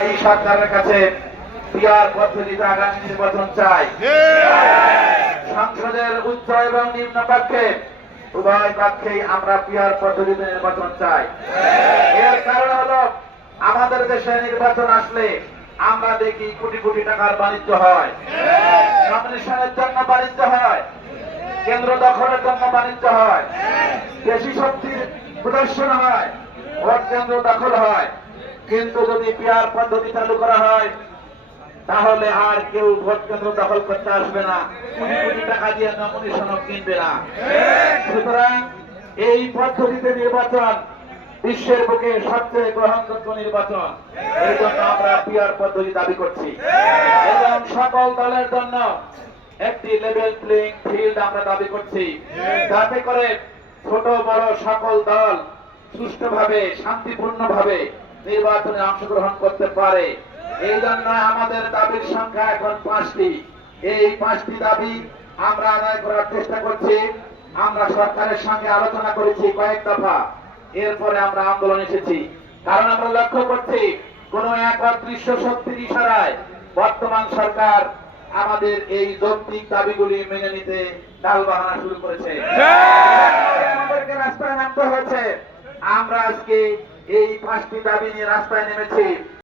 এই সরকারের কাছে পিয়ার পদ্ধতিতে আগামী নির্বাচন চাই। সংসদের উচ্চ এবং নিম্ন পক্ষে, উভয় পক্ষেই আমরা পিয়ার পদ্ধতিতে নির্বাচন চাই। এর কারণ হলো, আমাদের দেশে নির্বাচন আসলে আমরা দেখি কোটি কোটি টাকার বাণিজ্য হয়। নমিনেশনের জন্য বাণিজ্য হয়। কেন্দ্র দখলের জন্য বাণিজ্য হয়। বেশি শক্তির প্রদর্শন হয়। ভোট কেন্দ্র দখল হয়। কিন্তু যদি পিয়ার পদ্ধতি চালু করা হয়, তাহলে আর কেউ ভোট কেন্দ্র দখল করতে আসবে না। কোটি কোটি টাকা দিয়ে নমিনেশনও কিনবে না। সুতরাং এই পদ্ধতিতে নির্বাচন বিশ্বের বুকে সবচেয়ে গ্রহণযোগ্য নির্বাচন। এই জন্য আমরা পিয়ার পদ্ধতি দাবি করছি। এবং সকল দলের জন্য একটি লেভেল প্লেইং ফিল্ড আমরা দাবি করছি। যাতে করে ছোট বড় সকল দল সুষ্ঠুভাবে, শান্তিপূর্ণভাবে নির্বাচনে অংশগ্রহণ করতে পারে। এই জন্য আমাদের দাবির সংখ্যা এখন পাঁচটি। এই পাঁচটি দাবি আমরা আদায় করার চেষ্টা করছি। আমরা সরকারের সঙ্গে আলোচনা করেছি কয়েক দফা। এরপরে আমরা আন্দোলন এসেছি। কারণ আমরা লক্ষ্য করছি কোন এক অদৃশ্য শক্তির ইশারায় বর্তমান সরকার আমাদের এই যৌক্তিক দাবিগুলি মেনে নিতে ডাল বাহানা শুরু করেছে। আমাদেরকে রাস্তায় নামতে হয়েছে। আমরা আজকে এই পাঁচটি দাবি নিয়ে রাস্তায় নেমেছি।